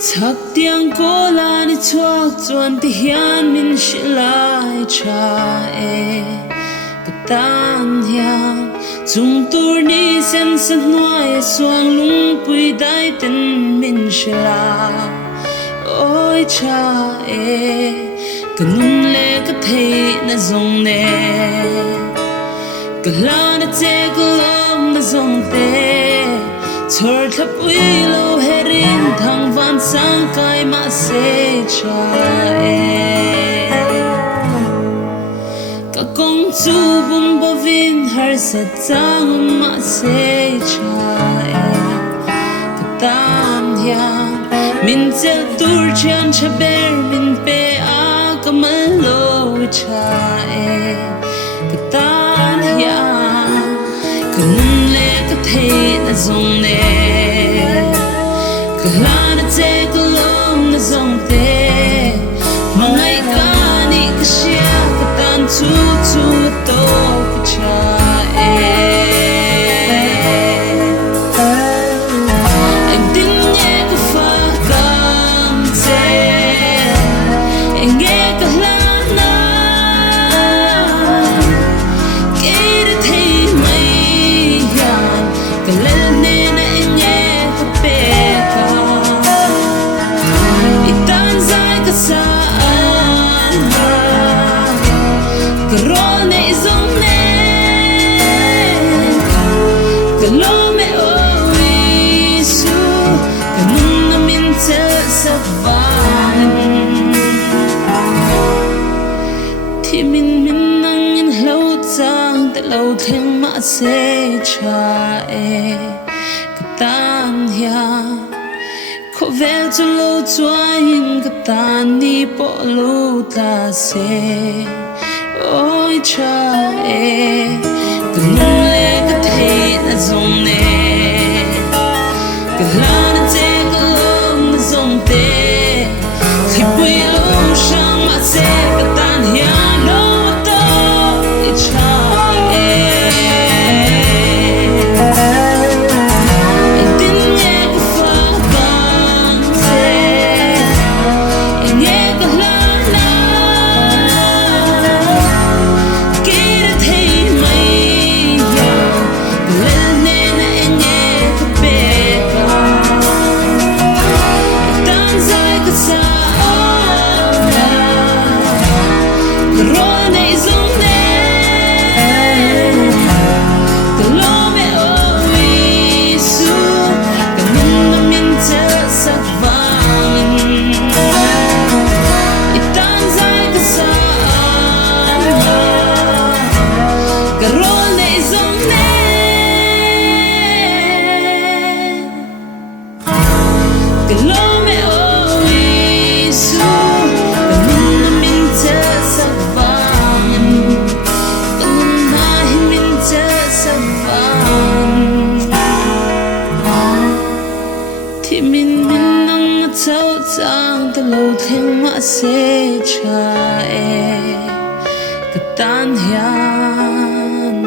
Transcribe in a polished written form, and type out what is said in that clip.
Thak tiang ko la ni chuak chuan ti hian min shilai cha katan hian chung tur ni sen san nuai suang lung pui dai ten min shila oi cha kanun le ka thei na zong ne kala na te kalam na zong te chor thap ui lo herin thang van sang kai ma se cha ka kong chu bum bo vin har sa chang ma se cha ka tam hian min chel tur chan chaber min pe a kamal lo cha ka tan hian kanun le ka thei na zong ne kalana te kalom na zong te mangai ka ni ka shia ka tan chu chu to ka cha anh tin nghe ka fa kam te anh nghe ka lana ke de thei mai yan ka lel ne na anh nghe ka pe ka itan zai ka sa ka ro ne zong ne ka lo me o isu ka nun na min tel sa van thi min nang in lo chang te lo theng ma se cha ka tan hian ko vel chu lo chuain ka tan ni po lo ta se oi cha ka nun le ka thei na zong ne ka lana te ka lom na zong te khi pui lo shang ma se ka tan hian lo to i cha anh tin nghe ka fa kam te anh nghe ka lana ke de thei mai ya lel ne na anh nghe ka pe ka tan zai ka sa ka ro ne zong ne ka lo me o isu ka nun na min tel sa van itan zai ka sa ka ro ne zong ne ka lo me o isu ka nun na min tel sa van ka nun na hin min tel sa van thi min nang na chau chang te lo theng ma se cha ka tan hian